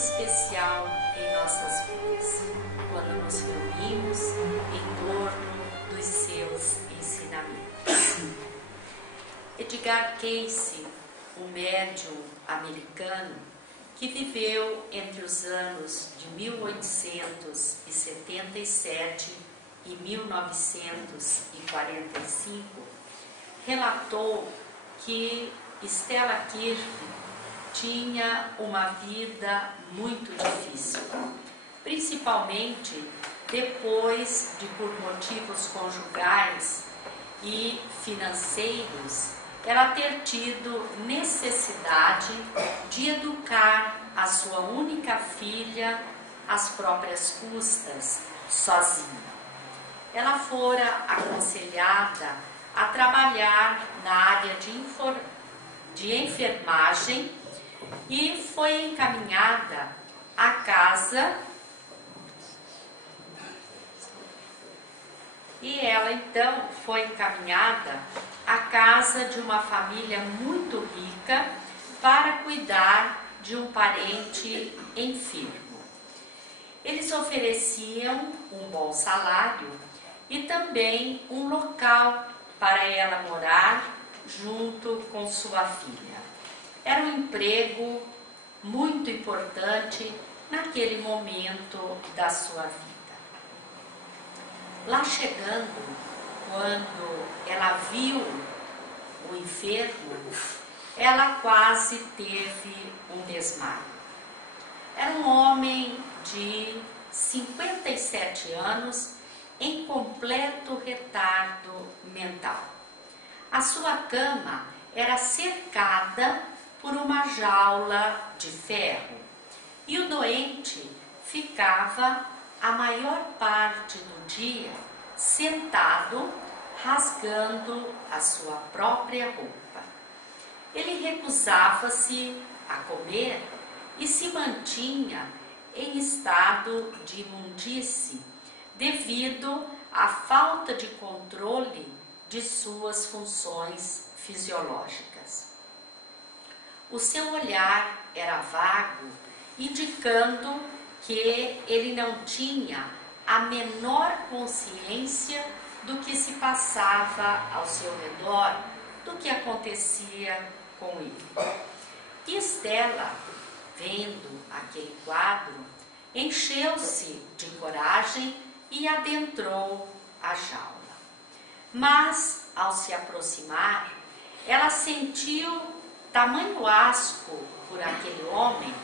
especial em nossas vidas, quando nos reunimos em torno dos seus ensinamentos. Edgar Cayce, um médium americano que viveu entre os anos de 1877 e 1945, relatou que Stella Kirk tinha uma vida muito difícil, principalmente depois de, por motivos conjugais e financeiros, ela ter tido necessidade de educar a sua única filha às próprias custas, sozinha. Ela fora aconselhada a trabalhar na área de enfermagem e foi encaminhada à casa. E ela então foi encaminhada à casa de uma família muito rica para cuidar de um parente enfermo. Eles ofereciam um bom salário e também um local para ela morar junto com sua filha. Era um emprego muito importante naquele momento da sua vida. Lá chegando, quando ela viu o enfermo, ela quase teve um desmaio. Era um homem de 57 anos em completo retardo mental. A sua cama era cercada por uma jaula de ferro e o doente ficava a maior parte do dia sentado, rasgando a sua própria roupa. Ele recusava-se a comer e se mantinha em estado de imundície devido à falta de controle de suas funções fisiológicas. O seu olhar era vago, indicando que ele não tinha a menor consciência do que se passava ao seu redor, do que acontecia com ele. E Stella, vendo aquele quadro, encheu-se de coragem e adentrou a jaula. Mas, ao se aproximar, ela sentiu tamanho asco por aquele homem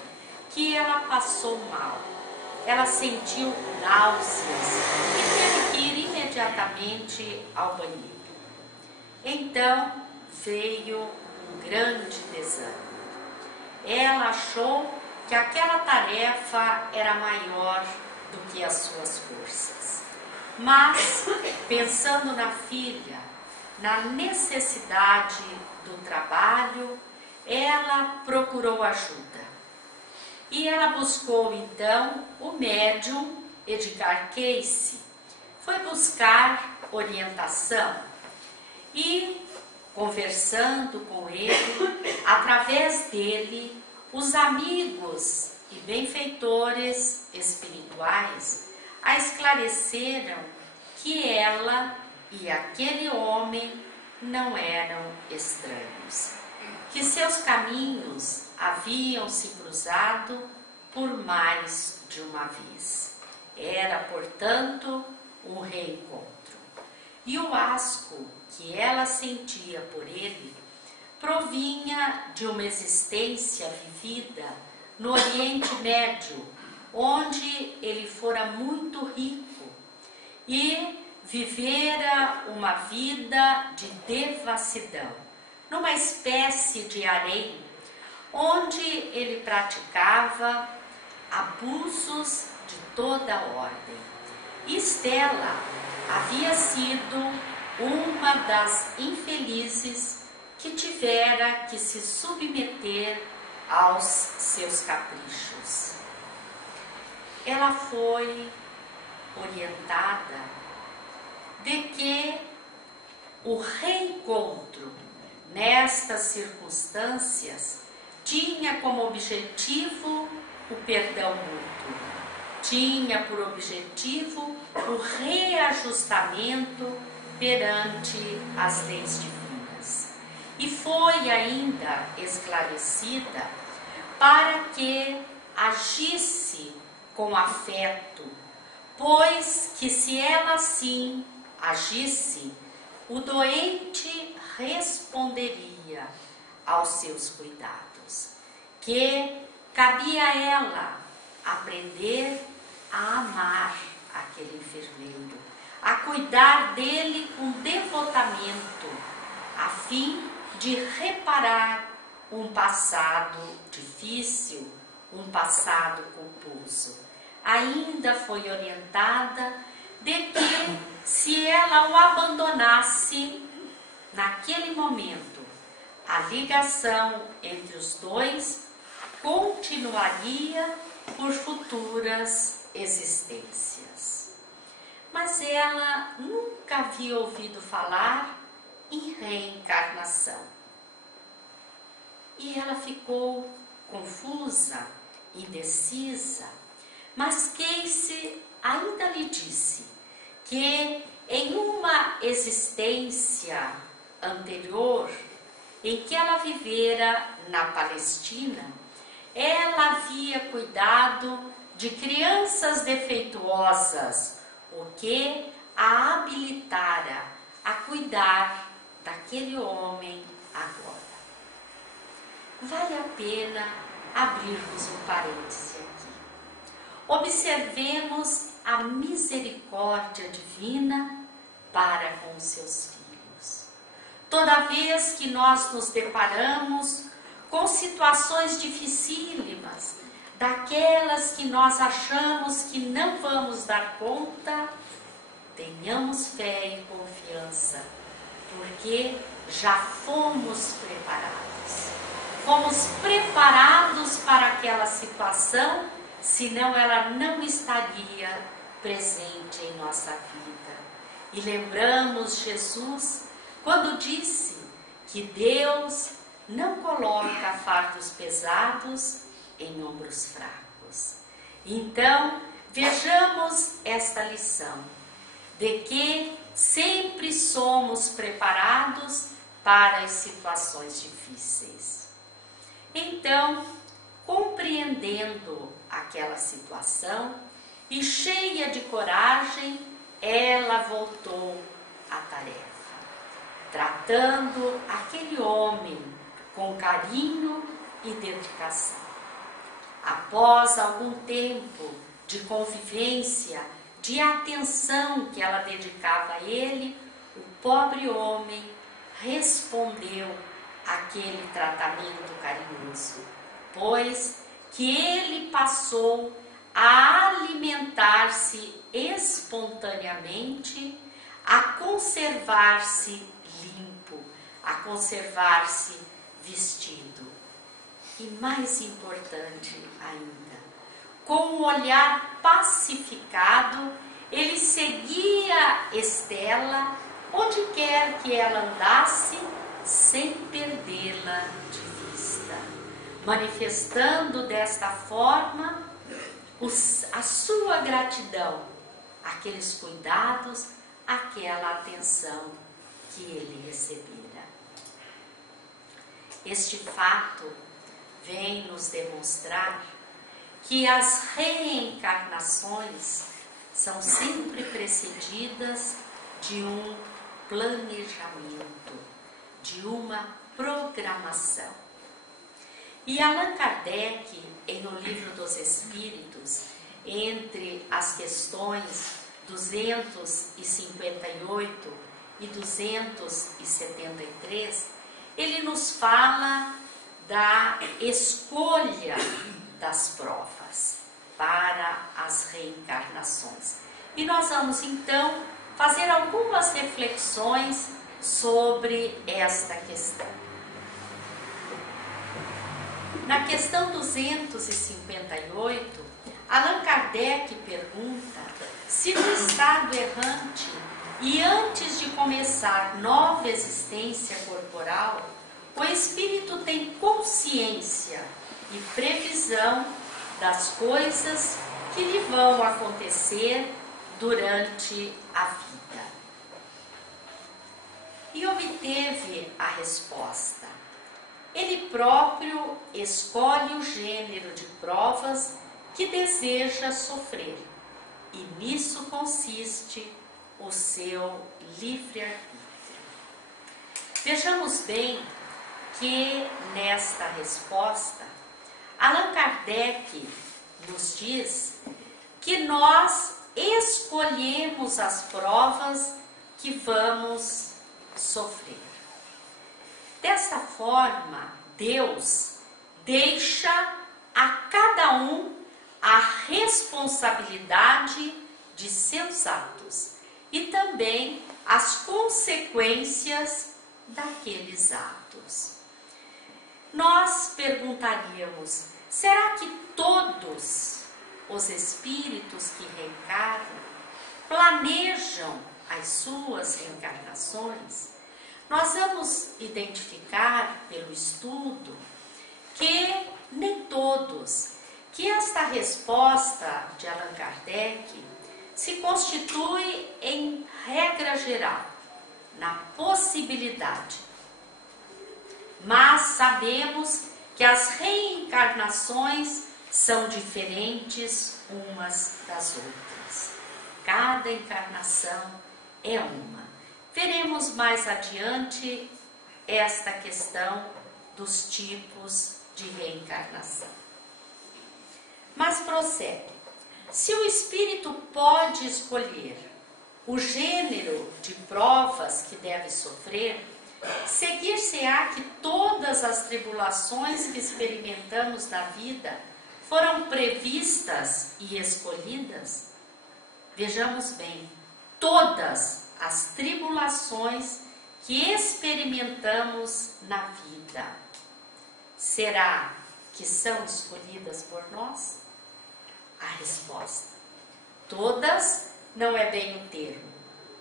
que ela passou mal. Ela sentiu náuseas e teve que ir imediatamente ao banheiro. Então veio um grande desânimo. Ela achou que aquela tarefa era maior do que as suas forças. Mas, pensando na filha, na necessidade do trabalho, ela procurou ajuda. E ela buscou então o médium Edgar Cayce. Foi buscar orientação e, conversando com ele, através dele, os amigos e benfeitores espirituais a esclareceram que ela e aquele homem não eram estranhos, que seus caminhos haviam se cruzado por mais de uma vez. Era, portanto, um reencontro. E o asco que ela sentia por ele provinha de uma existência vivida no Oriente Médio, onde ele fora muito rico e vivera uma vida de devassidão, numa espécie de harém, onde ele praticava abusos de toda ordem. E Stella havia sido uma das infelizes que tivera que se submeter aos seus caprichos. Ela foi orientada de que o reencontro nestas circunstâncias tinha como objetivo o perdão mútuo. Tinha por objetivo o reajustamento perante as leis divinas. E foi ainda esclarecida para que agisse com afeto, pois que se ela assim agisse, o doente responderia aos seus cuidados, que cabia a ela aprender a amar aquele enfermeiro, a cuidar dele com devotamento, a fim de reparar um passado difícil, um passado culposo. Ainda foi orientada de que, se ela o abandonasse, naquele momento, a ligação entre os dois continuaria por futuras existências. Mas ela nunca havia ouvido falar em reencarnação. E ela ficou confusa, indecisa, mas Cayce ainda lhe disse que em uma existência anterior, em que ela vivera na Palestina, ela havia cuidado de crianças defeituosas, o que a habilitara a cuidar daquele homem agora. Vale a pena abrirmos um parêntese aqui. Observemos a misericórdia divina para com os seus filhos. Toda vez que nós nos deparamos com situações dificílimas, daquelas que nós achamos que não vamos dar conta, tenhamos fé e confiança, porque já fomos preparados. Fomos preparados para aquela situação, senão ela não estaria presente em nossa vida. E lembramos Jesus quando disse que Deus não coloca fardos pesados em ombros fracos. Então, vejamos esta lição, de que sempre somos preparados para as situações difíceis. Então, compreendendo aquela situação e cheia de coragem, ela voltou à tarefa, tratando aquele homem com carinho e dedicação. Após algum tempo de convivência, de atenção que ela dedicava a ele, o pobre homem respondeu àquele tratamento carinhoso, pois que ele passou a alimentar-se espontaneamente, a conservar-se limpo, a conservar-se vestido. E mais importante ainda, com um olhar pacificado, ele seguia Estela onde quer que ela andasse, sem perdê-la de vista, manifestando desta forma a sua gratidão, aqueles cuidados, aquela atenção que ele recebera. Este fato vem nos demonstrar que as reencarnações são sempre precedidas de um planejamento, de uma programação. E Allan Kardec, em O Livro dos Espíritos, entre as questões 258 e 273, ele nos fala da escolha das provas para as reencarnações. E nós vamos então fazer algumas reflexões sobre esta questão. Na questão 258, Allan Kardec pergunta se no estado errante e antes de começar nova existência corporal, o espírito tem consciência e previsão das coisas que lhe vão acontecer durante a vida. E obteve a resposta. Ele próprio escolhe o gênero de provas que deseja sofrer, e nisso consiste o seu livre-arbítrio. Vejamos bem que nesta resposta, Allan Kardec nos diz que nós escolhemos as provas que vamos sofrer. Desta forma, Deus deixa a cada um a responsabilidade de seus atos e também as consequências daqueles atos. Nós perguntaríamos, será que todos os espíritos que reencarnam planejam as suas reencarnações? Nós vamos identificar pelo estudo que nem todos, que esta resposta de Allan Kardec se constitui em regra geral, na possibilidade. Mas sabemos que as reencarnações são diferentes umas das outras. Cada encarnação é uma. Veremos mais adiante esta questão dos tipos de reencarnação. Mas prossegue. Se o espírito pode escolher o gênero de provas que deve sofrer, seguir-se-á que todas as tribulações que experimentamos na vida foram previstas e escolhidas? Vejamos bem, todas as tribulações que experimentamos na vida, será que são escolhidas por nós? A resposta: todas não é bem o termo,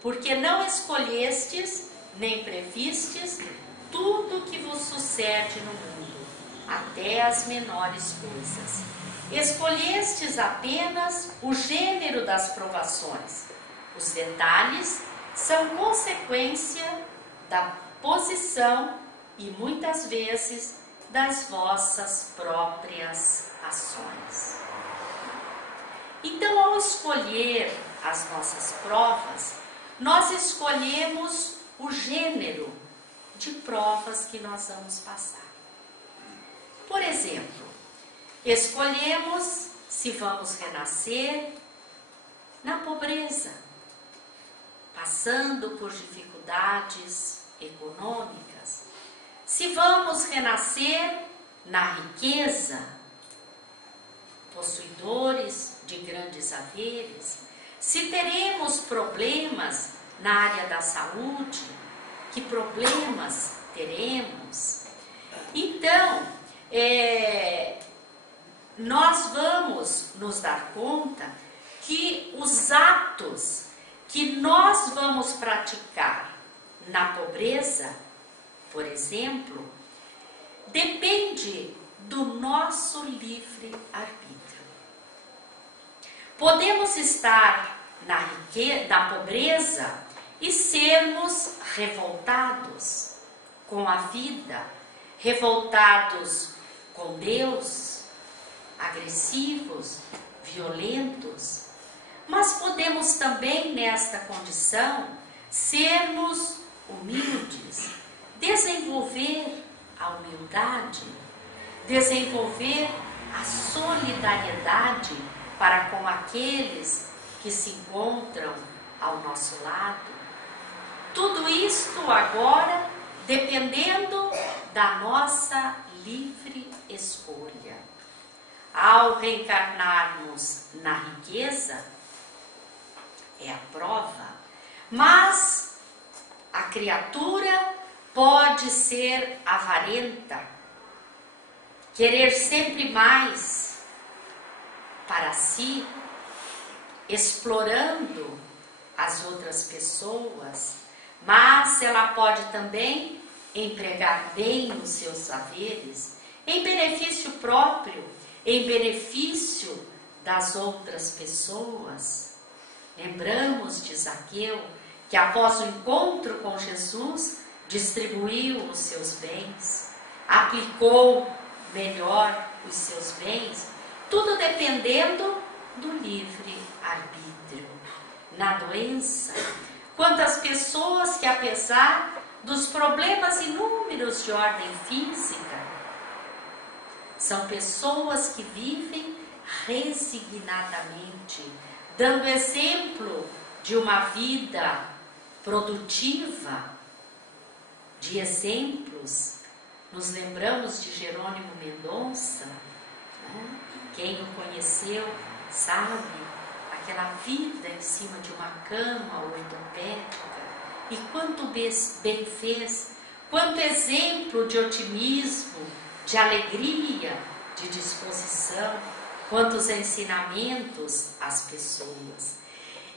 porque não escolhestes nem previstes tudo que vos sucede no mundo, até as menores coisas. Escolhestes apenas o gênero das provações. Os detalhes são consequência da posição e muitas vezes das vossas próprias ações. Então, ao escolher as nossas provas, nós escolhemos o gênero de provas que nós vamos passar. Por exemplo, escolhemos se vamos renascer na pobreza, passando por dificuldades econômicas, se vamos renascer na riqueza, possuidores de grandes haveres, se teremos problemas na área da saúde, que problemas teremos? Então, nós vamos nos dar conta que os atos que nós vamos praticar na pobreza, por exemplo, depende do nosso livre-arbítrio. Podemos estar na pobreza e sermos revoltados com a vida, revoltados com Deus, agressivos, violentos, mas podemos também, nesta condição, sermos humildes, desenvolver a humildade, desenvolver a solidariedade para com aqueles que se encontram ao nosso lado. Tudo isto agora dependendo da nossa livre escolha. Ao reencarnarmos na riqueza, é a prova, mas a criatura pode ser avarenta, querer sempre mais para si, explorando as outras pessoas, mas ela pode também empregar bem os seus saberes em benefício próprio, em benefício das outras pessoas. Lembramos de Zaqueu, que após o encontro com Jesus, distribuiu os seus bens, aplicou melhor os seus bens, tudo dependendo do livre arbítrio. Na doença, quantas pessoas que, apesar dos problemas inúmeros de ordem física, são pessoas que vivem resignadamente, dando exemplo de uma vida produtiva, de exemplos. Nos lembramos de Jerônimo Mendonça, né? Quem o conheceu sabe, aquela vida em cima de uma cama ortopédica, e quanto bem fez, quanto exemplo de otimismo, de alegria, de disposição, quantos ensinamentos às pessoas.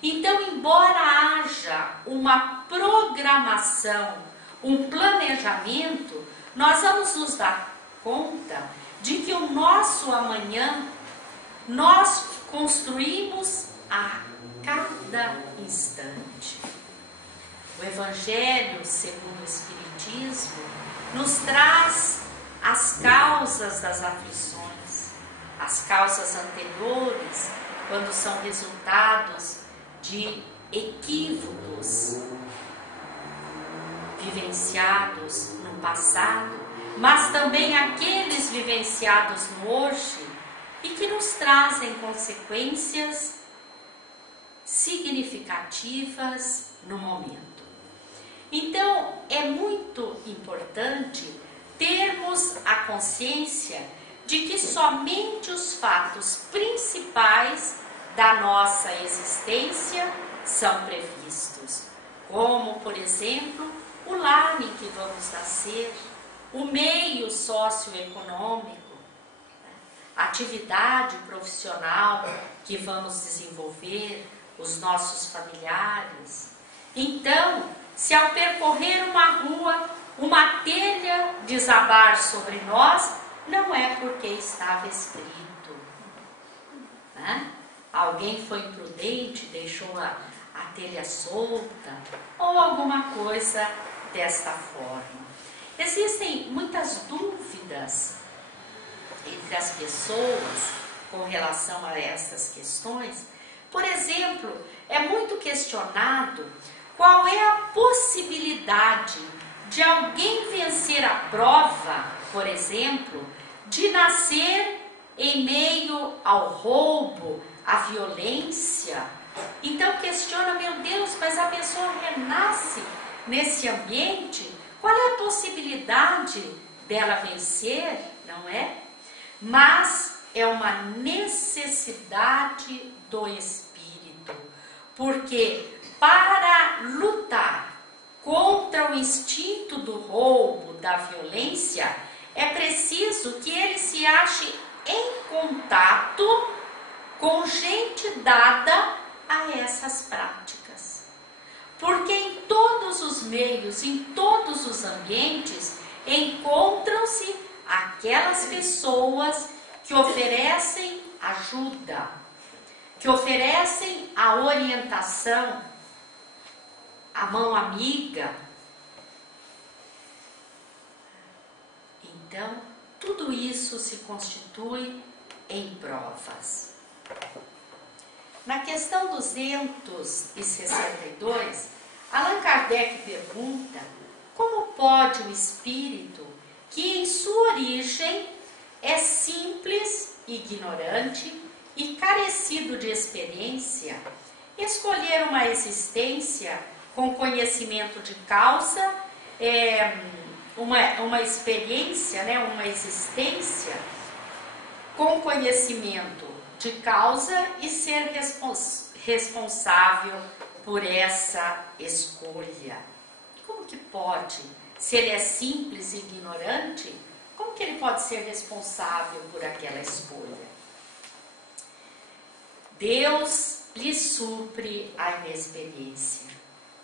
Então, embora haja uma programação, um planejamento, nós vamos nos dar conta de que o nosso amanhã nós construímos a cada instante. O Evangelho, segundo o Espiritismo, nos traz as causas das aflições, as causas anteriores, quando são resultados de equívocos vivenciados no passado, mas também aqueles vivenciados no hoje e que nos trazem consequências significativas no momento. Então, é muito importante termos a consciência de que somente os fatos principais da nossa existência são previstos, como, por exemplo, o lar em que vamos nascer, o meio socioeconômico, a atividade profissional que vamos desenvolver, os nossos familiares. Então, se ao percorrer uma rua, uma telha desabar sobre nós, não é porque estava escrito, né? Alguém foi imprudente, deixou a telha solta, ou alguma coisa desta forma. Existem muitas dúvidas entre as pessoas com relação a essas questões. Por exemplo, é muito questionado qual é a possibilidade de alguém vencer a prova, por exemplo, de nascer em meio ao roubo, à violência. Então questiona, meu Deus, mas a pessoa renasce nesse ambiente, qual é a possibilidade dela vencer, não é? Mas é uma necessidade do espírito, porque para lutar contra o instinto do roubo, da violência, é preciso que ele se ache em contato com gente dada a essas práticas. Porque em todos os meios, em todos os ambientes, encontram-se aquelas pessoas que oferecem ajuda, que oferecem a orientação, a mão amiga. Então, tudo isso se constitui em provas. Na questão 262, Allan Kardec pergunta como pode o espírito, que em sua origem é simples, ignorante e carecido de experiência, escolher uma existência com conhecimento de causa, uma experiência, né, uma existência com conhecimento de causa e ser responsável por essa escolha. Como que pode? Se ele é simples e ignorante, como que ele pode ser responsável por aquela escolha? Deus lhe supre a inexperiência,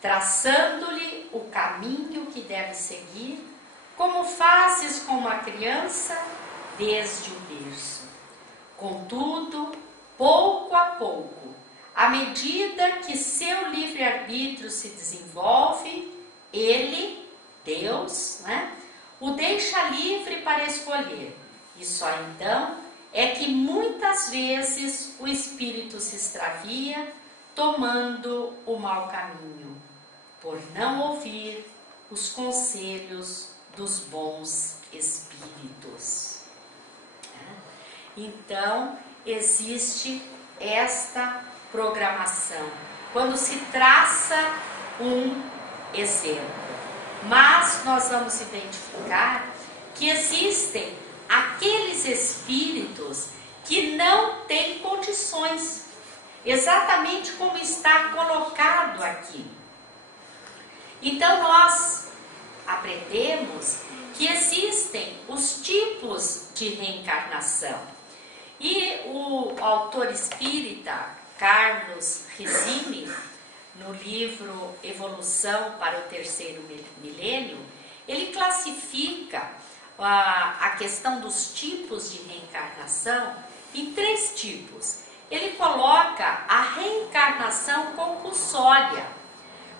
traçando-lhe o caminho que deve seguir, como fazes com uma criança desde o berço. Contudo, pouco a pouco, à medida que seu livre-arbítrio se desenvolve, ele, Deus, o deixa livre para escolher. E só então é que muitas vezes o espírito se extravia, tomando o mau caminho, por não ouvir os conselhos dos bons espíritos. Então, existe esta programação, quando se traça um exemplo. Mas nós vamos identificar que existem aqueles espíritos que não têm condições, exatamente como está colocado aqui. Então nós aprendemos que existem os tipos de reencarnação. E o autor espírita Carlos Rizzini, no livro Evolução para o Terceiro Milênio, ele classifica a questão dos tipos de reencarnação em 3 tipos. Ele coloca a reencarnação compulsória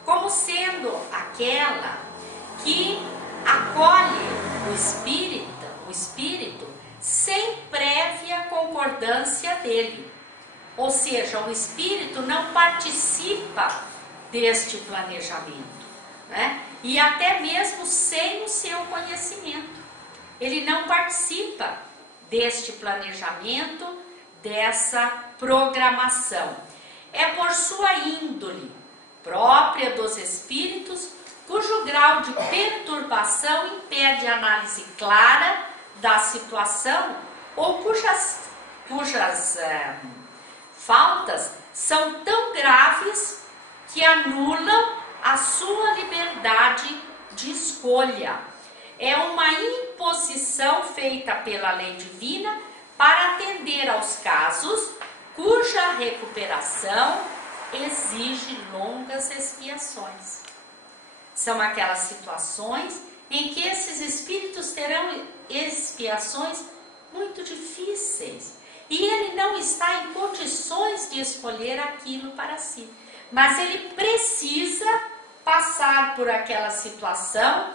como sendo aquela que acolhe o espírito sem prévia concordância dele. Ou seja, o espírito não participa deste planejamento, e até mesmo sem o seu conhecimento. Ele não participa deste planejamento, dessa programação. É por sua índole própria dos espíritos, cujo grau de perturbação impede a análise clara da situação ou cujas faltas são tão graves que anulam a sua liberdade de escolha. É uma imposição feita pela lei divina para atender aos casos cuja recuperação exige longas expiações. São aquelas situações em que esses espíritos terão expiações muito difíceis e ele não está em condições de escolher aquilo para si, mas ele precisa passar por aquela situação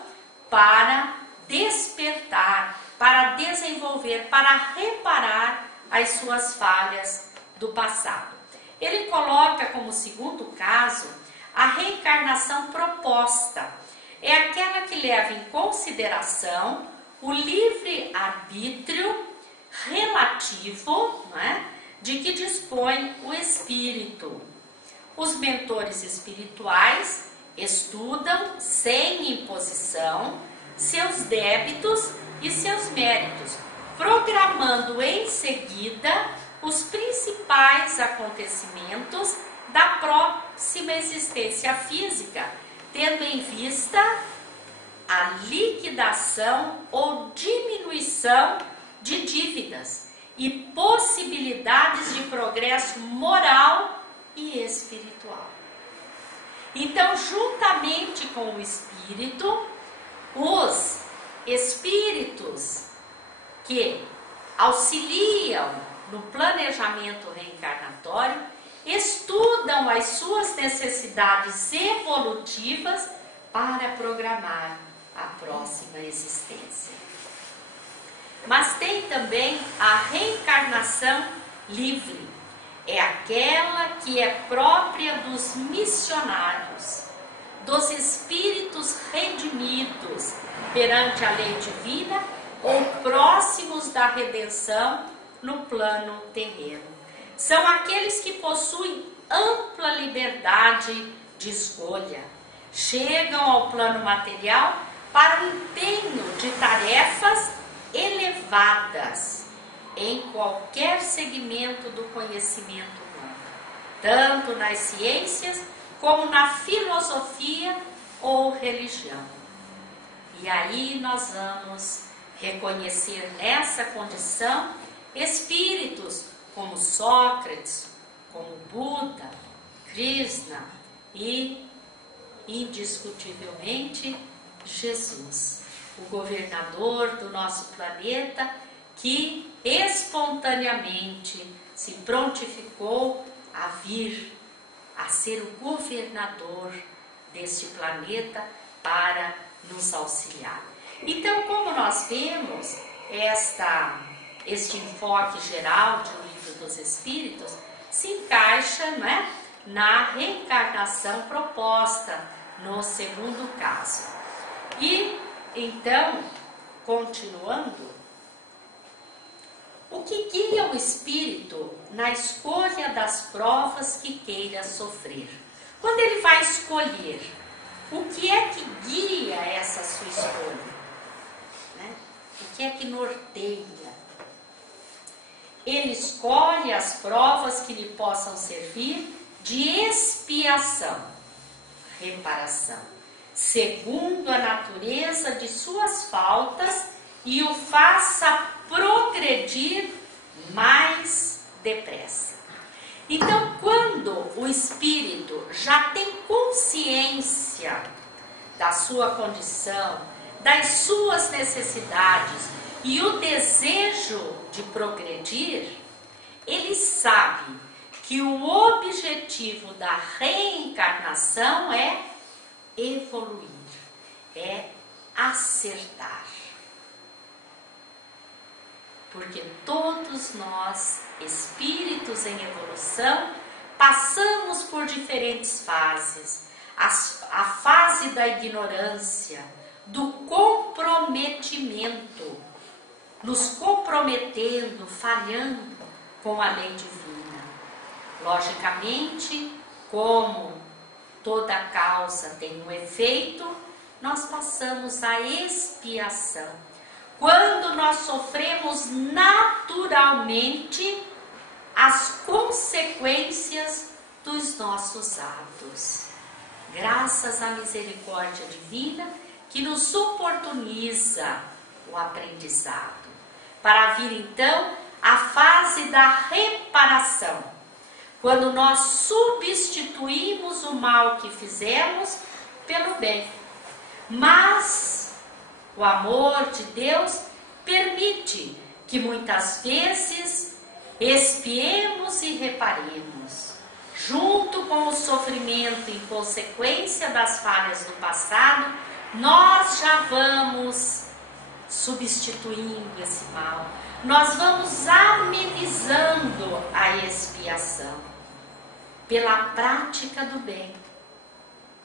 para despertar, para desenvolver, para reparar as suas falhas do passado. Ele coloca como segundo caso a reencarnação proposta. É aquela que leva em consideração o livre-arbítrio relativo, de que dispõe o espírito. Os mentores espirituais estudam sem imposição seus débitos e seus méritos, programando em seguida os principais acontecimentos da próxima existência física, tendo em vista a liquidação ou diminuição de dívidas e possibilidades de progresso moral e espiritual. Então, juntamente com o espírito, os espíritos que auxiliam no planejamento reencarnatório estudam as suas necessidades evolutivas para programar a próxima existência. Mas tem também a reencarnação livre. É aquela que é própria dos missionários, dos espíritos redimidos perante a lei divina ou próximos da redenção no plano terreno. São aqueles que possuem ampla liberdade de escolha, chegam ao plano material para o empenho de tarefas elevadas em qualquer segmento do conhecimento humano, tanto nas ciências como na filosofia ou religião. E aí nós vamos reconhecer nessa condição espíritos como Sócrates, como Buda, Krishna e, indiscutivelmente, Jesus, o governador do nosso planeta, que espontaneamente se prontificou a vir a ser o governador deste planeta para nos auxiliar. Então, como nós vemos este enfoque geral de O Livro dos Espíritos se encaixa, né, na reencarnação proposta no segundo caso. E então, continuando, o que guia o espírito na escolha das provas que queira sofrer? Quando ele vai escolher, o que é que guia essa sua escolha? Né? O que é que norteia? Ele escolhe as provas que lhe possam servir de expiação, reparação, segundo a natureza de suas faltas, e o faça progredir mais depressa. Então, quando o espírito já tem consciência da sua condição, das suas necessidades e o desejo de progredir, ele sabe que o objetivo da reencarnação é evoluir, é acertar. Porque todos nós, espíritos em evolução, passamos por diferentes fases. A fase da ignorância, do comprometimento, nos comprometendo, falhando com a lei divina. Logicamente, como toda causa tem um efeito, nós passamos a expiação. Quando nós sofremos naturalmente as consequências dos nossos atos. Graças à misericórdia divina que nos oportuniza o aprendizado. Para vir então a fase da reparação. Quando nós substituímos o mal que fizemos pelo bem. Mas o amor de Deus permite que muitas vezes expiemos e reparemos, junto com o sofrimento em consequência das falhas do passado, nós já vamos substituindo esse mal, nós vamos amenizando a expiação pela prática do bem,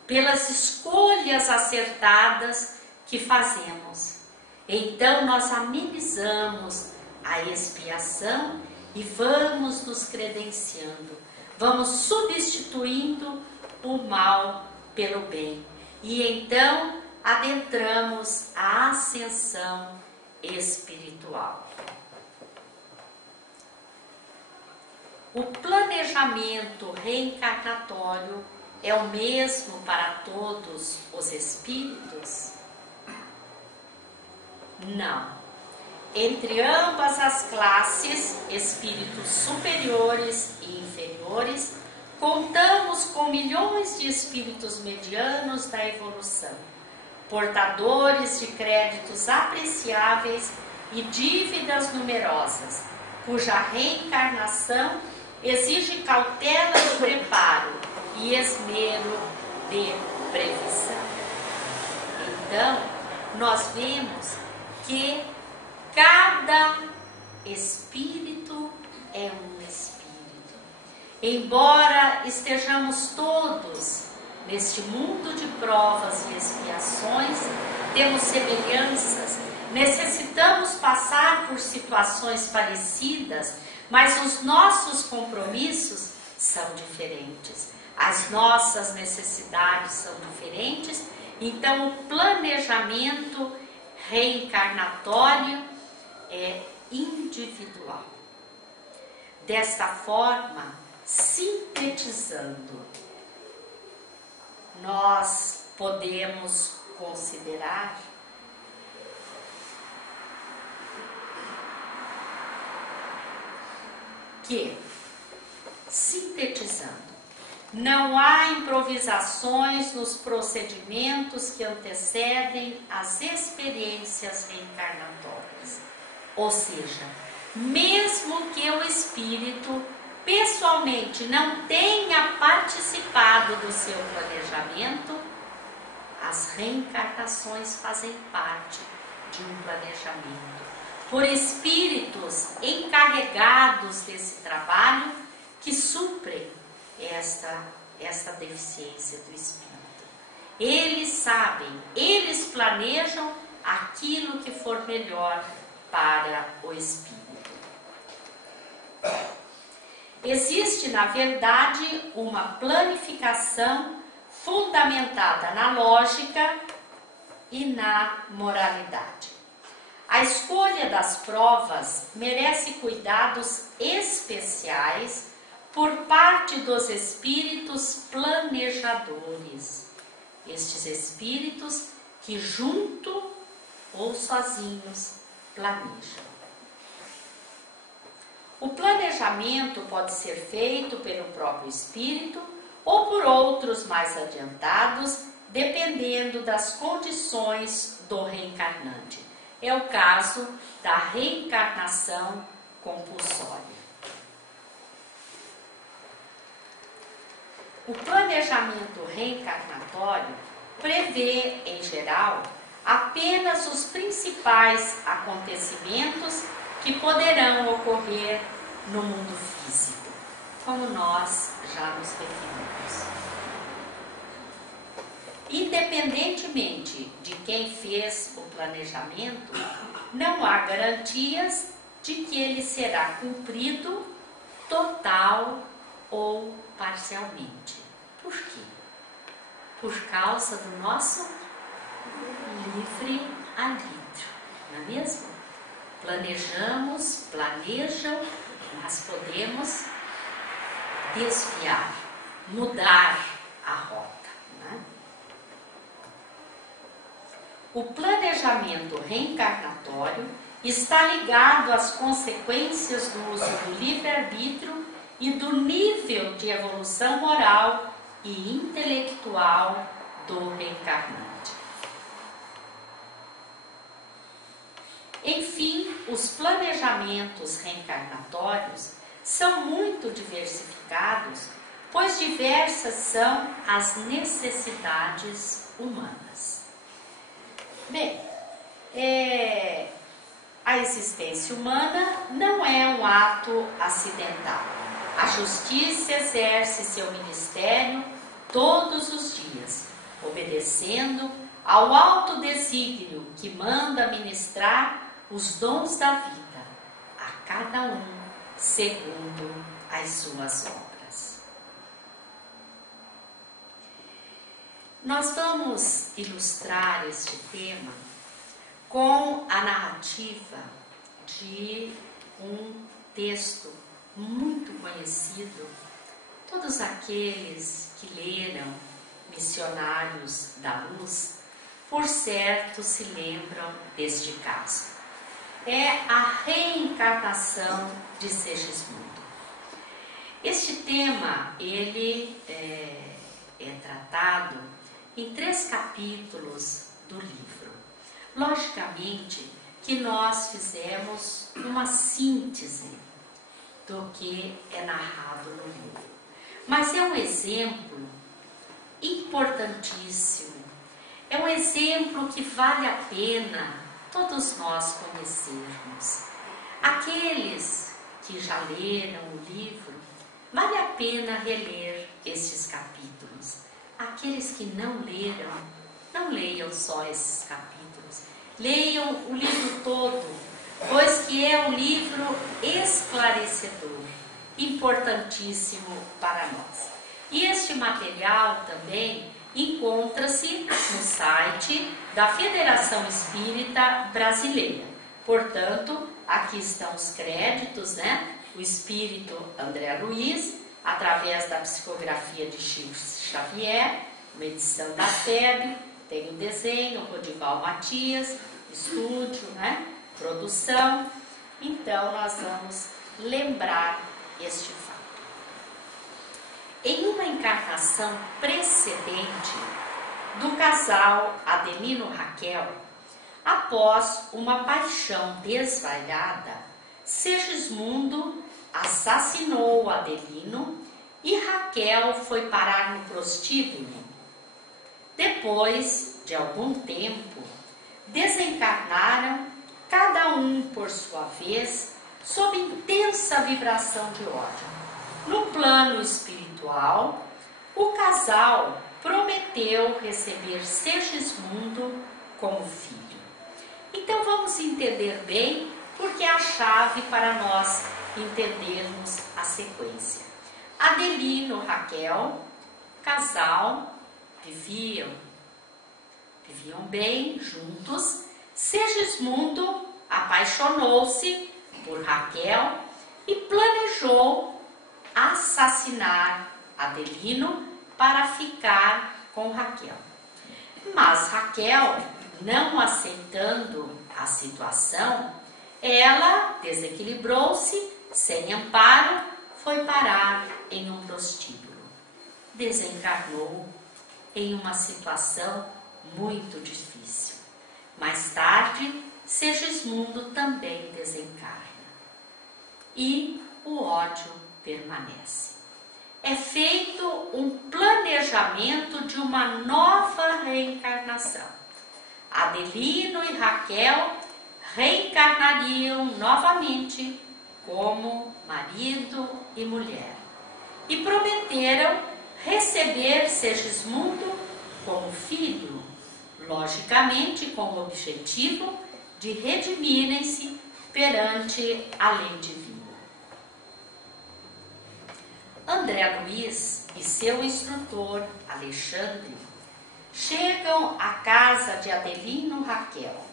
pelas escolhas acertadas que fazemos. Então nós amenizamos a expiação e vamos nos credenciando, vamos substituindo o mal pelo bem. E então adentramos a ascensão espiritual. O planejamento reencarnatório é o mesmo para todos os espíritos? Não. Entre ambas as classes, espíritos superiores e inferiores, contamos com milhões de espíritos medianos da evolução, portadores de créditos apreciáveis e dívidas numerosas, cuja reencarnação exige cautela de preparo e esmero de previsão. Então, nós vemos que cada espírito é um espírito. Embora estejamos todos neste mundo de provas e expiações, temos semelhanças, necessitamos passar por situações parecidas, mas os nossos compromissos são diferentes, as nossas necessidades são diferentes. Então o planejamento reencarnatório é individual. Desta forma, sintetizando, nós podemos considerar que, sintetizando, não há improvisações nos procedimentos que antecedem as experiências reencarnatórias. Ou seja, mesmo que o espírito pessoalmente não tenha participado do seu planejamento, as reencarnações fazem parte de um planejamento por espíritos encarregados desse trabalho que suprem esta deficiência do espírito. Eles sabem, eles planejam aquilo que for melhor para o espírito. Existe, na verdade, uma planificação fundamentada na lógica e na moralidade. A escolha das provas merece cuidados especiais por parte dos espíritos planejadores. Estes espíritos que junto ou sozinhos planejam. O planejamento pode ser feito pelo próprio espírito ou por outros mais adiantados, dependendo das condições do reencarnante. É o caso da reencarnação compulsória. O planejamento reencarnatório prevê, em geral, apenas os principais acontecimentos que poderão ocorrer no mundo físico, como nós já nos referimos. Independentemente de quem fez o planejamento, não há garantias de que ele será cumprido total ou parcialmente. Por quê? Por causa do nosso livre-arbítrio, não é mesmo? Planejam, mas podemos desviar, mudar a rota. Né? O planejamento reencarnatório está ligado às consequências do uso do livre-arbítrio e do nível de evolução moral e intelectual do reencarnante. Enfim, os planejamentos reencarnatórios são muito diversificados, pois diversas são as necessidades humanas. Bem, a existência humana não é um ato acidental. A justiça exerce seu ministério todos os dias, obedecendo ao alto desígnio que manda ministrar os dons da vida a cada um segundo as suas obras. Nós vamos ilustrar este tema com a narrativa de um texto muito conhecido. Todos aqueles que leram Missionários da Luz, por certo, se lembram deste caso. É a reencarnação de Segismundo. Este tema, ele é tratado em 3 capítulos do livro. Logicamente que nós fizemos uma síntese do que é narrado no livro. Mas é um exemplo importantíssimo. É um exemplo que vale a pena todos nós conhecermos. Aqueles que já leram o livro, vale a pena reler estes capítulos. Aqueles que não leram, não leiam só esses capítulos. Leiam o livro todo, pois que é um livro esclarecedor, importantíssimo para nós. E este material também encontra-se no site da Federação Espírita Brasileira. Portanto, aqui estão os créditos, né? O espírito André Luiz, através da psicografia de Chico Xavier, uma edição da FEB, tem o desenho, o Rodival Matias, estúdio, né? Produção. Então, nós vamos lembrar este fato. Em uma encarnação precedente do casal Adelino Raquel, após uma paixão desvairada, Segismundo assassinou Adelino e Raquel foi parar no prostíbulo. Depois de algum tempo, desencarnaram, cada um por sua vez, sob intensa vibração de ódio. No plano espiritual, o casal prometeu receber Segismundo como filho. Então vamos entender bem, porque é a chave para nós entendermos a sequência. Adelino e Raquel, casal, viviam bem juntos. Segismundo apaixonou-se por Raquel e planejou assassinar Adelino para ficar com Raquel. Mas Raquel, não aceitando a situação, ela desequilibrou-se, sem amparo, foi parar em um prostíbulo. Desencarnou em uma situação muito difícil. Mais tarde, Segismundo também desencarna. E o ódio permanece. É feito um planejamento de uma nova reencarnação. Adelino e Raquel reencarnariam novamente como marido e mulher. E prometeram receber Segismundo como filho, logicamente com o objetivo de redimirem-se perante a lei divina. André Luiz e seu instrutor, Alexandre, chegam à casa de Adelino e Raquel.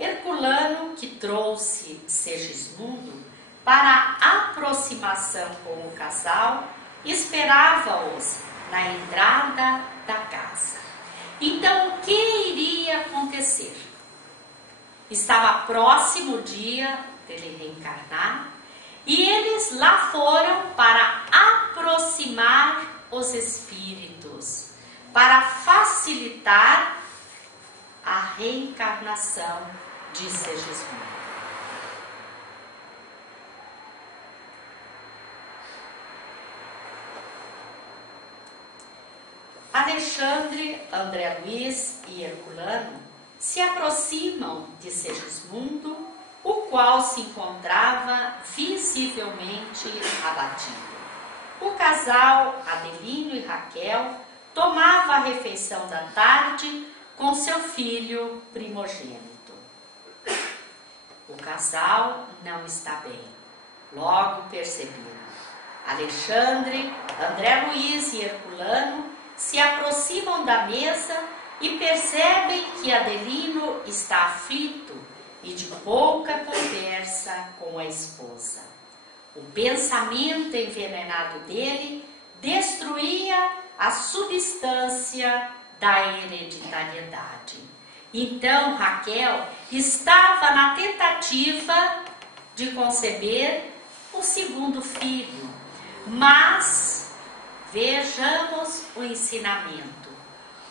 Herculano, que trouxe Segismundo para a aproximação com o casal, esperava-os na entrada da casa. Então, o que iria acontecer? Estava próximo o dia dele reencarnar e eles lá foram para aproximar os espíritos, para facilitar a reencarnação de Segismundo. Alexandre, André Luiz e Herculano se aproximam de Segismundo, o qual se encontrava visivelmente abatido. O casal, Adelino e Raquel, tomava a refeição da tarde com seu filho primogênito. O casal não está bem, logo perceberam. Alexandre, André Luiz e Herculano se aproximam da mesa e percebem que Adelino está aflito e de pouca conversa com a esposa. O pensamento envenenado dele destruía a substância da hereditariedade. Então Raquel estava na tentativa de conceber o segundo filho, mas vejamos o ensinamento.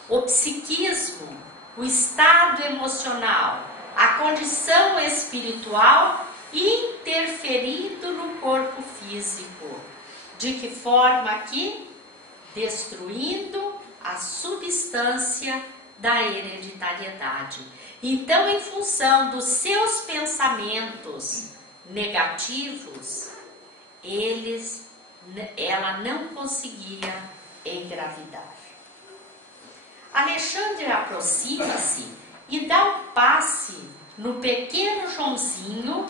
O psiquismo, o estado emocional, a condição espiritual interferindo no corpo físico. De que forma que? Destruindo a substância da hereditariedade. Então, em função dos seus pensamentos negativos, ela não conseguia engravidar. Alexandre aproxima-se e dá um passe no pequeno Joãozinho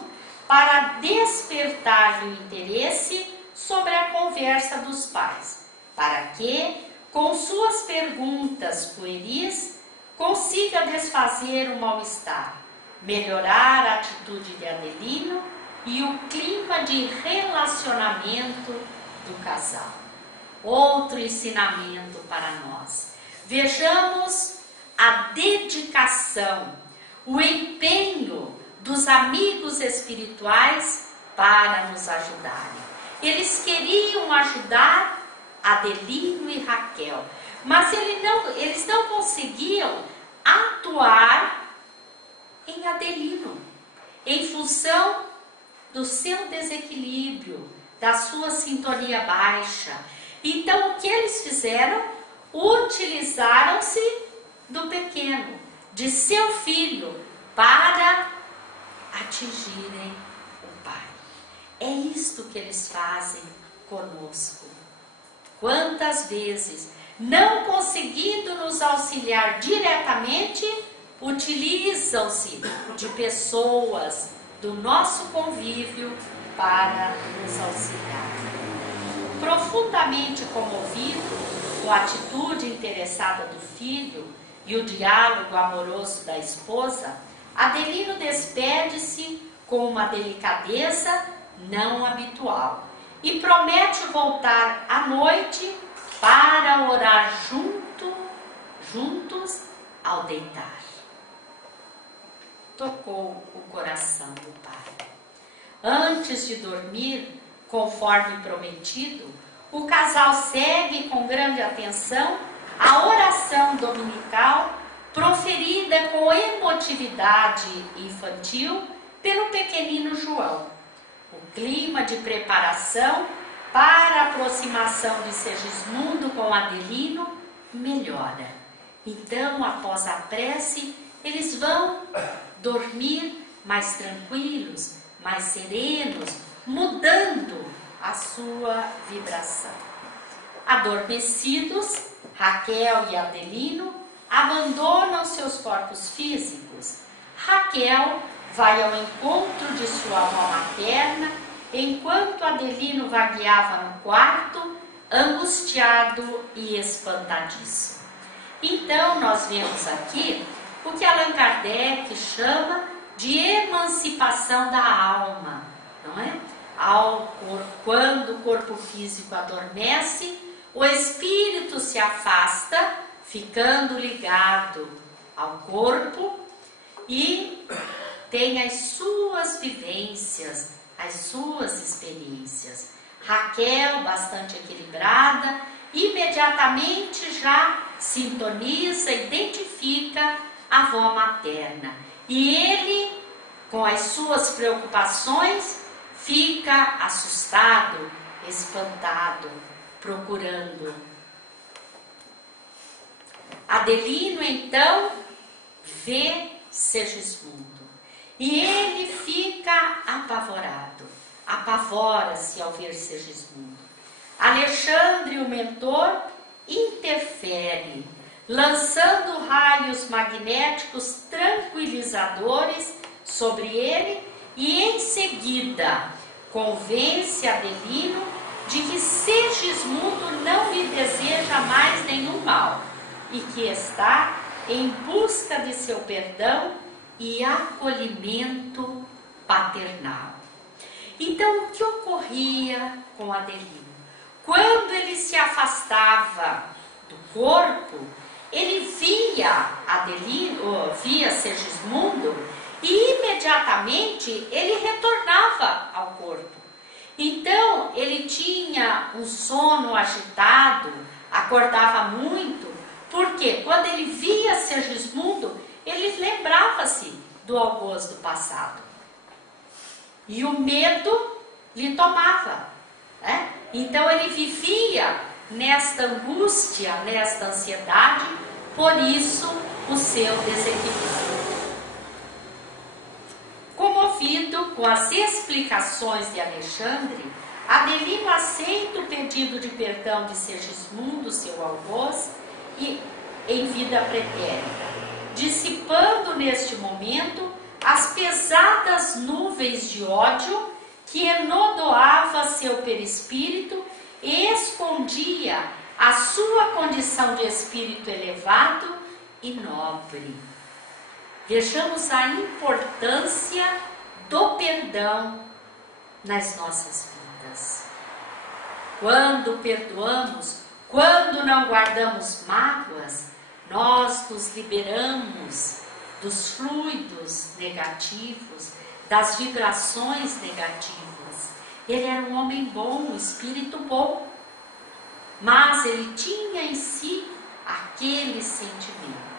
para despertar-lhe o interesse sobre a conversa dos pais, para que, com suas perguntas pueris, consiga desfazer o mal-estar, melhorar a atitude de Adelino e o clima de relacionamento do casal. Outro ensinamento para nós. Vejamos a dedicação, o empenho dos amigos espirituais para nos ajudarem. Eles queriam ajudar Adelino e Raquel, mas eles não conseguiam atuar em Adelino, em função do seu desequilíbrio, da sua sintonia baixa. Então, o que eles fizeram? Utilizaram-se do pequeno, de seu filho, para atingirem o Pai. É isto que eles fazem conosco. Quantas vezes, não conseguindo nos auxiliar diretamente, utilizam-se de pessoas do nosso convívio para nos auxiliar. Profundamente comovido com a atitude interessada do filho e o diálogo amoroso da esposa, Adelino despede-se com uma delicadeza não habitual e promete voltar à noite para orar juntos ao deitar. Tocou o coração do pai. Antes de dormir, conforme prometido, o casal segue com grande atenção a oração dominical proferida com emotividade infantil pelo pequenino João. O clima de preparação para a aproximação de Segismundo com Adelino melhora. Então, após a prece, eles vão dormir mais tranquilos, mais serenos, mudando a sua vibração. Adormecidos, Raquel e Adelino abandonam seus corpos físicos. Raquel vai ao encontro de sua avó materna, enquanto Adelino vagueava no quarto, angustiado e espantadiço. Então, nós vemos aqui o que Allan Kardec chama de emancipação da alma, não é? Quando o corpo físico adormece, o espírito se afasta, ficando ligado ao corpo e tem as suas vivências, as suas experiências. Raquel, bastante equilibrada, imediatamente já sintoniza, identifica a avó materna. E ele, com as suas preocupações, fica assustado, espantado, procurando. Adelino, então, vê Segismundo. E ele fica apavorado, apavora-se ao ver Segismundo. Alexandre, o mentor, interfere, lançando raios magnéticos tranquilizadores sobre ele e, em seguida, convence Adelino de que Segismundo não lhe deseja mais nenhum mal e que está em busca de seu perdão e acolhimento paternal. Então, o que ocorria com Adelino? Quando ele se afastava do corpo, ele via Segismundo e imediatamente ele retornava ao corpo. Então, ele tinha um sono agitado, acordava muito, porque quando ele via Segismundo, ele lembrava-se do algoz do passado. E o medo lhe tomava, né? Então ele vivia nesta angústia, nesta ansiedade, por isso o seu desequilíbrio. Comovido com as explicações de Alexandre, Adelino aceita o pedido de perdão de Segismundo, seu algoz, e em vida pretérita, dissipando neste momento as pesadas nuvens de ódio que enodoava seu perispírito e escondia a sua condição de espírito elevado e nobre. Vejamos a importância do perdão nas nossas vidas. Quando perdoamos, quando não guardamos mágoas, nós nos liberamos dos fluidos negativos, das vibrações negativas. Ele era um homem bom, um espírito bom, mas ele tinha em si aquele sentimento.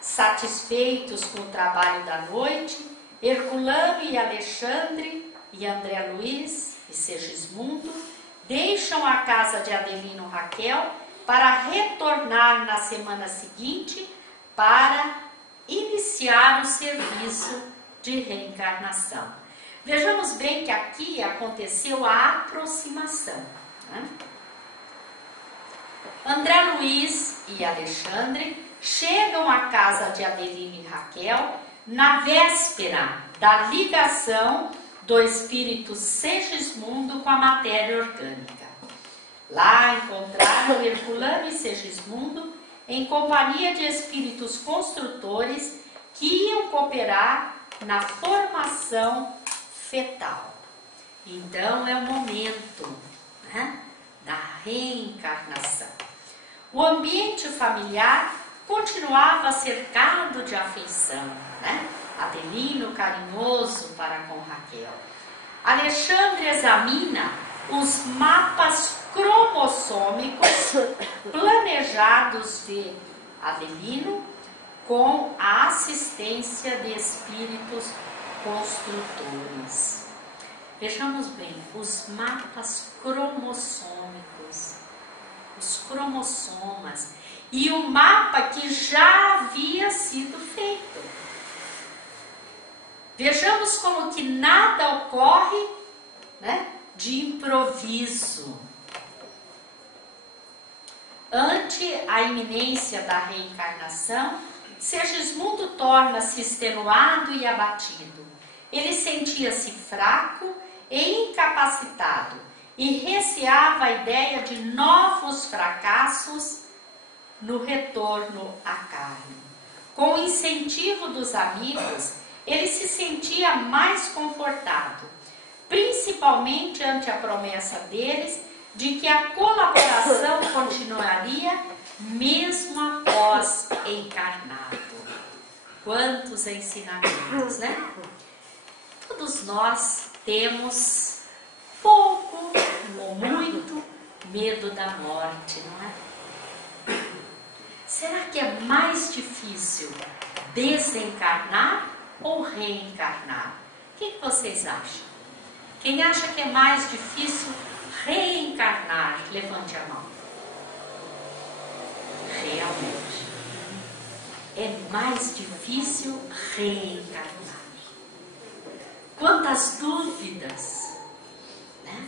Satisfeitos com o trabalho da noite, Herculano e Alexandre e André Luiz e Segismundo deixam a casa de Adelino Raquel para retornar na semana seguinte para iniciar o serviço de reencarnação. Vejamos bem que aqui aconteceu a aproximação, né? André Luiz e Alexandre chegam à casa de Adelino e Raquel na véspera da ligação do espírito Segismundo com a matéria orgânica. Lá encontraram Herculano e Segismundo em companhia de espíritos construtores que iam cooperar na formação fetal. Então é o momento, né, da reencarnação. O ambiente familiar continuava cercado de afeição, né? Adelino carinhoso para com Raquel. Alexandre examina os mapas cromossômicos planejados de Adelino com a assistência de espíritos construtores. Vejamos bem, os mapas cromossômicos, os cromossomas, e o mapa que já havia sido feito. Vejamos como que nada ocorre, né, de improviso. Ante a iminência da reencarnação, Segismundo torna-se extenuado e abatido. Ele sentia-se fraco e incapacitado e receava a ideia de novos fracassos no retorno à carne. Com o incentivo dos amigos, ele se sentia mais confortado, principalmente ante a promessa deles de que a colaboração continuaria mesmo após encarnado. Quantos ensinamentos, né? Todos nós temos pouco ou muito medo da morte, não é? Será que é mais difícil desencarnar ou reencarnar? O que vocês acham? Quem acha que é mais difícil reencarnar, levante a mão. Realmente, é mais difícil reencarnar. Quantas dúvidas, né?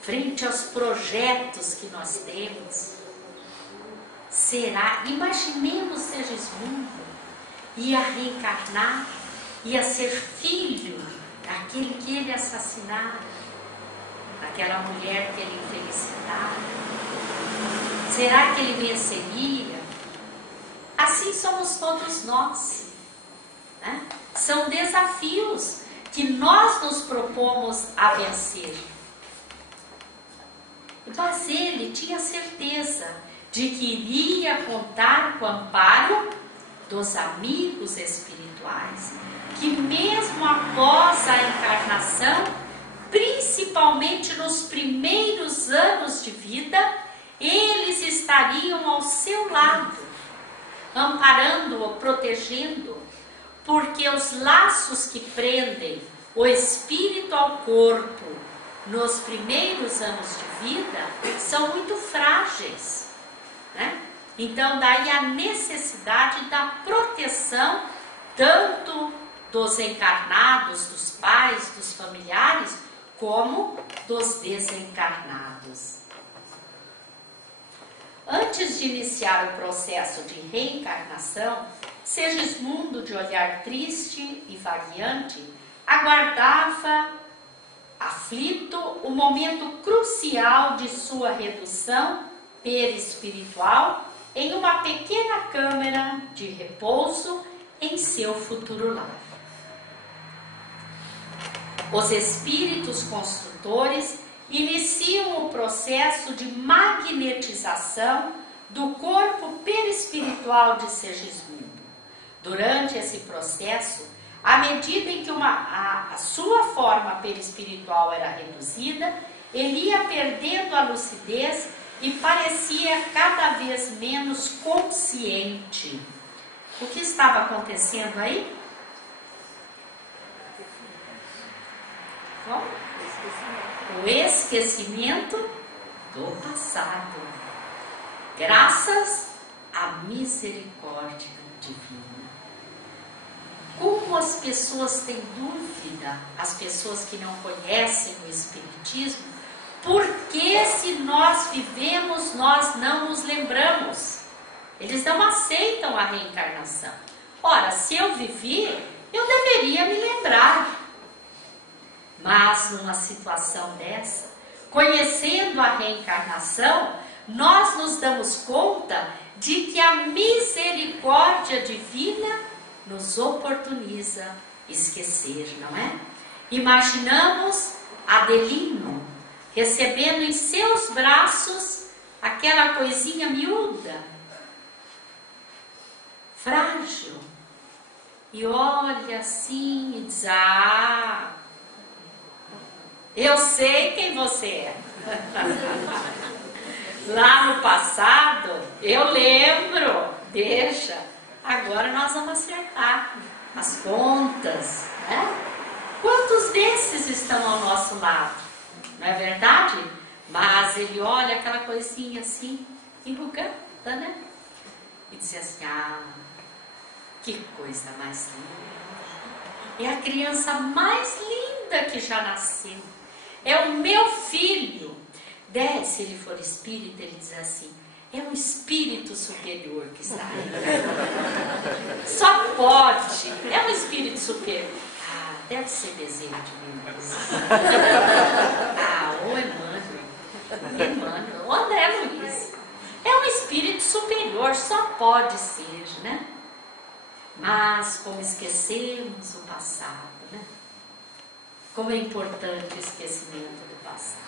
Frente aos projetos que nós temos. Será? Imaginemos Segismundo ia reencarnar, ia ser filho daquele que ele assassinara, daquela mulher que ele infelicitara. Será que ele venceria? Assim somos todos nós, né? São desafios que nós nos propomos a vencer. Mas ele tinha certeza de que iria contar com o amparo dos amigos espirituais, que mesmo após a encarnação, principalmente nos primeiros anos de vida, eles estariam ao seu lado, amparando-o, protegendo-o, porque os laços que prendem o espírito ao corpo nos primeiros anos de vida são muito frágeis, né? Então daí a necessidade da proteção tanto dos encarnados, dos pais, dos familiares, como dos desencarnados. Antes de iniciar o processo de reencarnação, Segismundo, de olhar triste e vagueante, aguardava, aflito, o momento crucial de sua redução perispiritual em uma pequena câmara de repouso em seu futuro lar. Os espíritos construtores iniciam o processo de magnetização do corpo perispiritual de Segismundo. Durante esse processo, à medida em que a sua forma perispiritual era reduzida, ele ia perdendo a lucidez e parecia cada vez menos consciente. O que estava acontecendo aí? Como? O esquecimento do passado. Graças à misericórdia divina. Como as pessoas têm dúvida, as pessoas que não conhecem o Espiritismo, por que se nós vivemos, nós não nos lembramos? Eles não aceitam a reencarnação. Ora, se eu vivi, eu deveria me lembrar. Mas numa situação dessa, conhecendo a reencarnação, nós nos damos conta de que a misericórdia divina nos oportuniza esquecer, não é? Imaginamos Adelino recebendo em seus braços aquela coisinha miúda, frágil, e olha assim e diz: ah, eu sei quem você é. Lá no passado, eu lembro, deixa, agora nós vamos acertar as contas, né? Quantos desses estão ao nosso lado? Não é verdade? Mas ele olha aquela coisinha assim, enrugada, né? E diz assim: ah, que coisa mais linda. É a criança mais linda que já nasceu. É o meu filho. Se ele for espírita, ele diz assim: é um espírito superior que está aí. Só pode. É um espírito superior. Ah, deve ser Bezerra de Menezes. Ah, ou Emmanuel, ou André Luiz. É um espírito superior, só pode ser, né? Mas como esquecemos o passado, né? Como é importante o esquecimento do passado.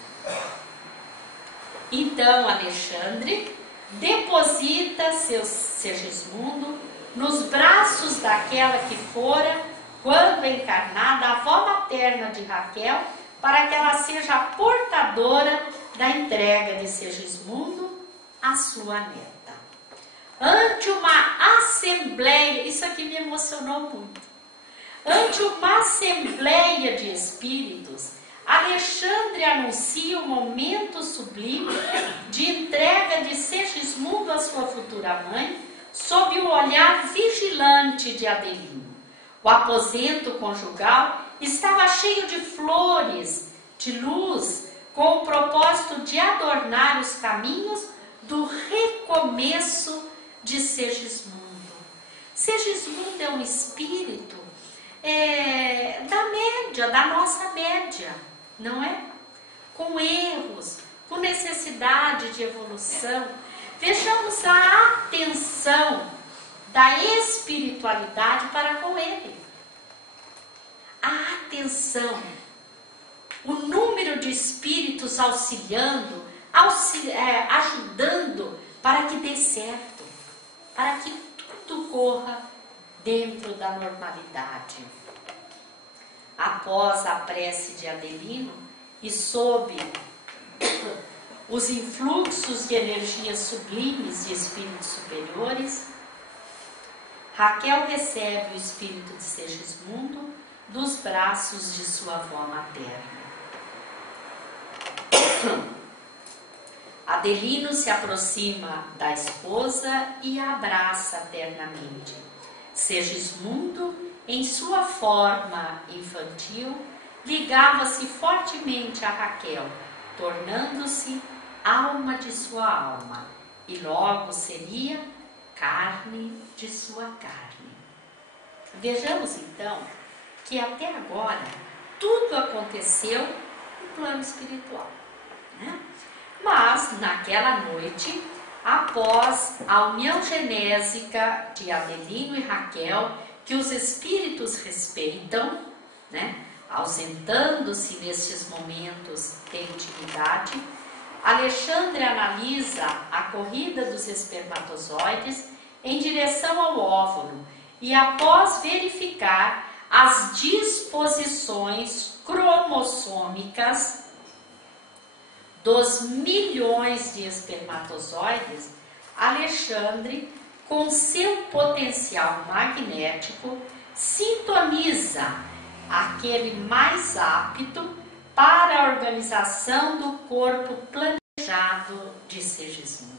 Então, Alexandre deposita seu Segismundo nos braços daquela que fora, quando encarnada, a avó materna de Raquel, para que ela seja a portadora da entrega de Segismundo à sua neta. Ante uma assembleia, isso aqui me emocionou muito, ante uma assembleia de espíritos, Alexandre anuncia o momento sublime de entrega de Segismundo à sua futura mãe, sob o olhar vigilante de Adelino. O aposento conjugal estava cheio de flores, de luz, com o propósito de adornar os caminhos do recomeço de Segismundo. Segismundo é um espírito da média, da nossa média, não é? Com erros, com necessidade de evolução. Vejamos a atenção da espiritualidade para com ele. A atenção, o número de espíritos auxiliando, ajudando para que dê certo, para que tudo corra dentro da normalidade. Após a prece de Adelino e sob os influxos de energias sublimes de espíritos superiores, Raquel recebe o espírito de Segismundo dos braços de sua avó materna. Adelino se aproxima da esposa e a abraça ternamente. Segismundo, em sua forma infantil, ligava-se fortemente a Raquel, tornando-se alma de sua alma, e logo seria carne de sua carne. Vejamos então que até agora tudo aconteceu no plano espiritual, né? Mas naquela noite, após a união genésica de Adelino e Raquel, que os espíritos respeitam, né, ausentando-se nestes momentos de intimidade, Alexandre analisa a corrida dos espermatozoides em direção ao óvulo e, após verificar as disposições cromossômicas dos milhões de espermatozoides, Alexandre, com seu potencial magnético, sintoniza aquele mais apto para a organização do corpo planejado de Segismundo.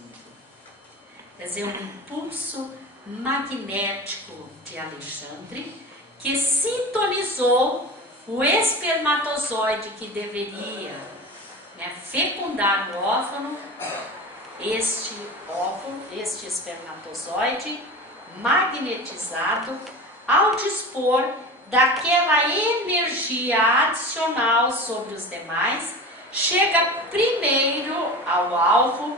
Quer dizer, um impulso magnético de Alexandre que sintonizou o espermatozoide que deveria, fecundar o óvulo, este espermatozoide magnetizado, ao dispor daquela energia adicional sobre os demais, chega primeiro ao alvo,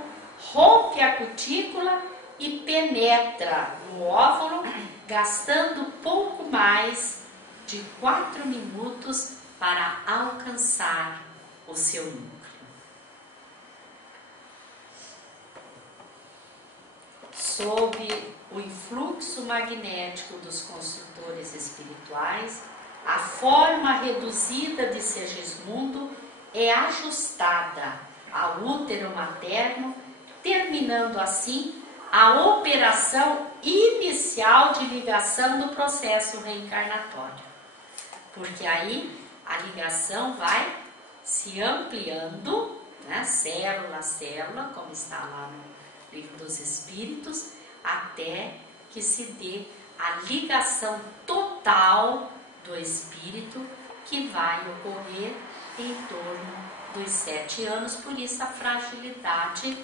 rompe a cutícula e penetra no óvulo, gastando pouco mais de 4 minutos para alcançar o seu núcleo. Sob o influxo magnético dos construtores espirituais, a forma reduzida de Segismundo é ajustada ao útero materno, terminando assim a operação inicial de ligação do processo reencarnatório. Porque aí a ligação vai se ampliando, célula a célula, como está lá no Livro dos Espíritos, até que se dê a ligação total do espírito, que vai ocorrer em torno dos 7 anos, por isso a fragilidade,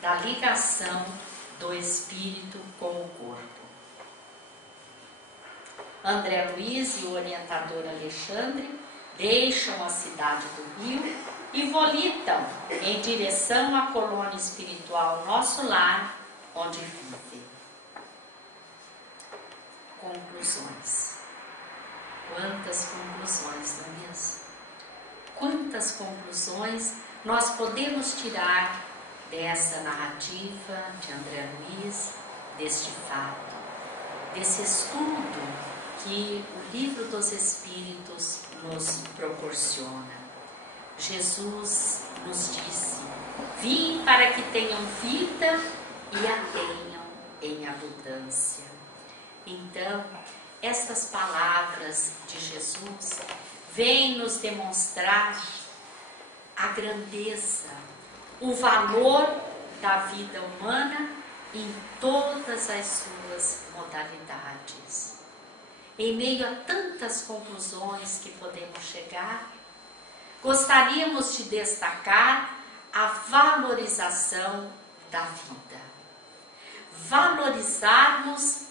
da ligação do espírito com o corpo. André Luiz e o orientador Alexandre deixam a cidade do Rio e volitam em direção à colônia espiritual Nosso Lar, onde vivem. Conclusões. Quantas conclusões, não é mesmo? Quantas conclusões nós podemos tirar dessa narrativa de André Luiz, deste fato, desse estudo que o Livro dos Espíritos nos proporciona. Jesus nos disse: vim para que tenham vida e a tenham em abundância. Então, essas palavras de Jesus vêm nos demonstrar a grandeza, o valor da vida humana em todas as suas modalidades. Em meio a tantas conclusões que podemos chegar, gostaríamos de destacar a valorização da vida. Valorizarmos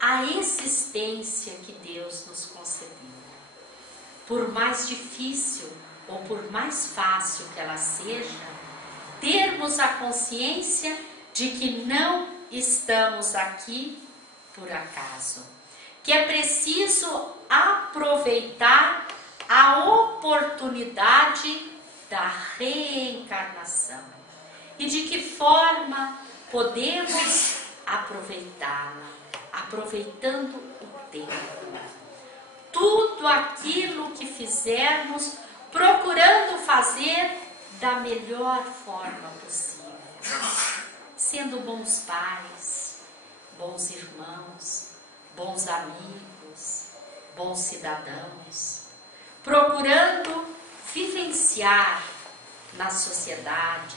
a existência que Deus nos concedeu. Por mais difícil ou por mais fácil que ela seja, termos a consciência de que não estamos aqui por acaso, que é preciso aproveitar a oportunidade da reencarnação. E de que forma podemos aproveitá-la? Aproveitando o tempo. Tudo aquilo que fizermos, procurando fazer da melhor forma possível. Sendo bons pais, bons irmãos, bons amigos, bons cidadãos. Procurando vivenciar na sociedade,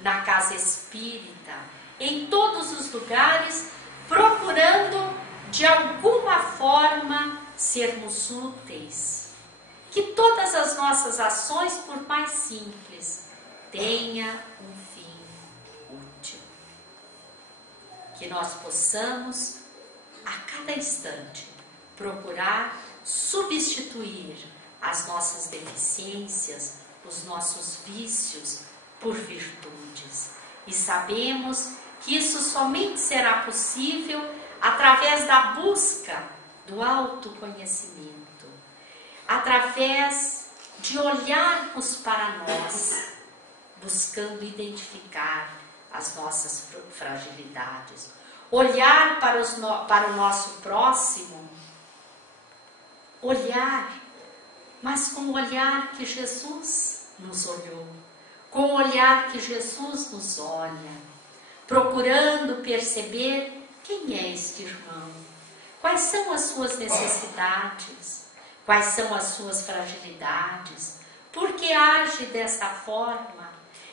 na casa espírita, em todos os lugares, procurando de alguma forma sermos úteis. Que todas as nossas ações, por mais simples, tenha um fim útil. Que nós possamos, a cada instante, procurar substituir as nossas deficiências, os nossos vícios, por virtudes. E sabemos que isso somente será possível através da busca do autoconhecimento, através de olharmos para nós, buscando identificar as nossas fragilidades, olhar para o nosso próximo, olhar, mas com o olhar que Jesus nos olhou, com o olhar que Jesus nos olha, procurando perceber quem é este irmão, quais são as suas necessidades, quais são as suas fragilidades, porque age dessa forma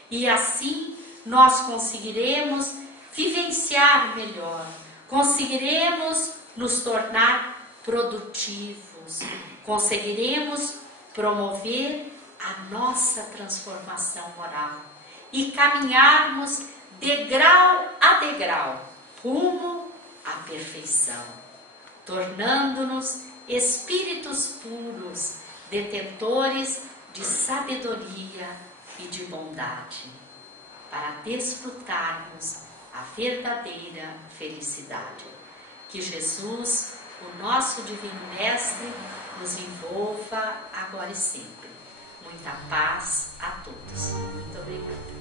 e assim nós conseguiremos vivenciar melhor, conseguiremos nos tornar produtivos, conseguiremos promover a nossa transformação moral e caminharmos degrau a degrau rumo à perfeição, tornando-nos espíritos puros, detentores de sabedoria e de bondade, para desfrutarmos a verdadeira felicidade. Que Jesus, o nosso Divino Mestre, nos envolva agora e sempre. Muita paz a todos. Muito obrigada.